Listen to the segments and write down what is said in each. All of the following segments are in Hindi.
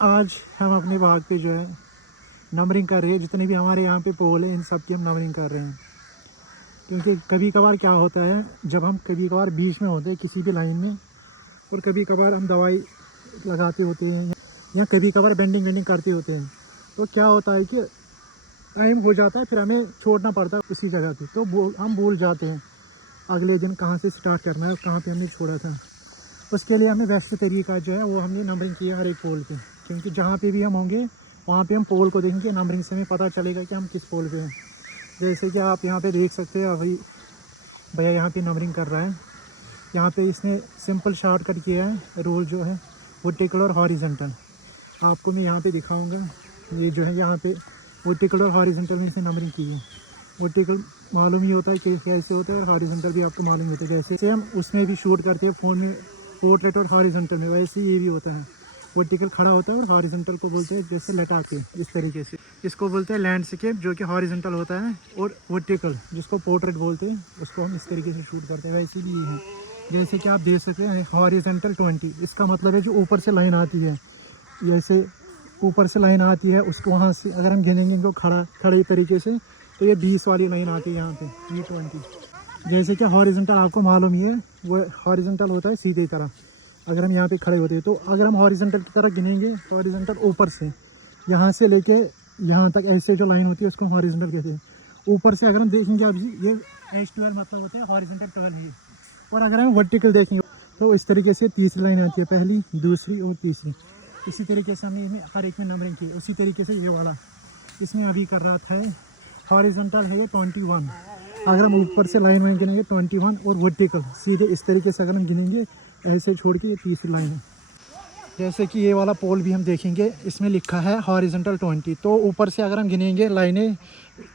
आज हम अपने बाग पे जो है नंबरिंग कर रहे हैं। जितने भी हमारे यहाँ पे पोल हैं इन सब की हम नंबरिंग कर रहे हैं, क्योंकि कभी कभार क्या होता है, जब हम कभी कभार बीच में होते हैं किसी भी लाइन में, और कभी कभार हम दवाई लगाते होते हैं या कभी कभार बेंडिंग वेंडिंग करते होते हैं, तो क्या होता है कि टाइम हो जाता है, फिर हमें छोड़ना पड़ता है उसी जगह पे। तो हम भूल जाते हैं अगले दिन कहाँ से स्टार्ट करना है और कहाँ पे हमने छोड़ा था। उसके लिए हमें बेस्ट तरीका जो है वो हमने नंबरिंग किया हर एक पोल पे, क्योंकि जहाँ पे भी हम होंगे वहाँ पे हम पोल को देखेंगे, नंबरिंग से हमें पता चलेगा कि हम किस पोल पे हैं। जैसे कि आप यहाँ पे देख सकते हैं, अभी भैया यहाँ पे नंबरिंग कर रहा है। यहाँ पे इसने सिंपल शॉर्टकट किया है, रूल जो है वर्टिकल और हॉरिजॉन्टल। आपको मैं यहाँ पे दिखाऊंगा। ये जो है यहाँ पे वर्टिकल और हॉरिजॉन्टल में इसने नंबरिंग की है। वर्टिकल मालूम ही होता है कि कैसे होता है, और हॉरिजॉन्टल भी आपको मालूम होता है। जैसे हम उसमें भी शूट करते हैं फ़ोन में पोर्ट्रेट और हॉरिजॉन्टल में, वैसे ये भी होता है। वर्टिकल खड़ा होता है और हॉरिजॉन्टल को बोलते हैं जैसे लटा के, इस तरीके से। इसको बोलते हैं लैंडस्केप, जो कि हॉरिजॉन्टल होता है, और वर्टिकल जिसको पोर्ट्रेट बोलते हैं उसको हम इस तरीके से शूट करते हैं। वैसे भी ये है, जैसे कि आप देख सकते हैं हॉरिजॉन्टल 20, इसका मतलब है जो ऊपर से लाइन आती है, जैसे ऊपर से लाइन आती है उसको वहाँ से अगर हम गिनेंगे इनको खड़े तरीके से, तो ये 20 वाली लाइन आती है यहाँ पे, ये 20। जैसे कि हॉरिजॉन्टल आपको मालूम ही है, वो हॉरिजॉन्टल होता है सीधे तरह। अगर हम यहाँ पे खड़े होते हैं तो अगर हम हॉरिजॉन्टल की तरह गिनेंगे तो हॉरिजॉन्टल ऊपर से यहाँ से लेके यहाँ तक ऐसे जो लाइन होती है उसको हॉरिजॉन्टल कहते हैं। ऊपर से अगर हम देखेंगे अभी ये H12 मतलब होता है हॉरिजॉन्टल 12 है। और अगर हम वर्टिकल देखेंगे तो इस तरीके से तीसरी लाइन आती है, पहली, दूसरी और तीसरी। इसी तरीके से हमने इसमें हर एक में नंबरिंग की। उसी तरीके से ये वाला इसमें अभी कर रहा था, हॉरिजॉन्टल है ये 21। अगर हम ऊपर से लाइन वाइन गिनेंगे 21, और वर्टिकल सीधे इस तरीके से अगर हम गिनेंगे ऐसे छोड़ के, ये तीसरी लाइन है। जैसे कि ये वाला पोल भी हम देखेंगे, इसमें लिखा है हॉरिजॉन्टल 20। तो ऊपर से अगर हम गिनेंगे लाइनें,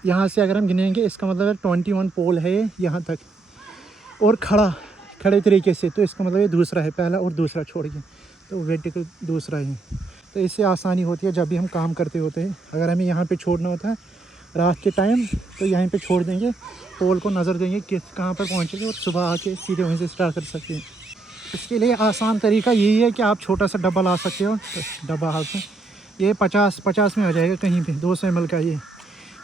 यहाँ से अगर हम गिनेंगे इसका मतलब है 21 पोल है यहाँ तक, और खड़े तरीके से, तो इसका मतलब ये दूसरा है, पहला और दूसरा छोड़ के, तो वर्टिकल दूसरा है। तो इससे आसानी होती है जब भी हम काम करते होते हैं। अगर हमें यहाँ पे छोड़ना होता है रात के टाइम, तो यहीं पे छोड़ देंगे, पोल को नज़र देंगे कि कहाँ पर पहुँचेंगे, और सुबह आके सीधे वहीं से स्टार्ट कर सकते हैं। इसके लिए आसान तरीका यही है कि आप छोटा सा डब्बा ला सकते हो। तो डब्बा हाथ में ये 50 में आ जाएगा कहीं पे, 200 ml का, ये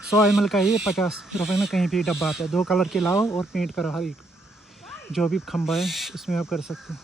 100 ml का, ये 50 रुपये में कहीं पे डब्बा आता है। 2 कलर के लाओ और पेंट करो हर एक, जो भी खंबा है उसमें आप कर सकते हैं।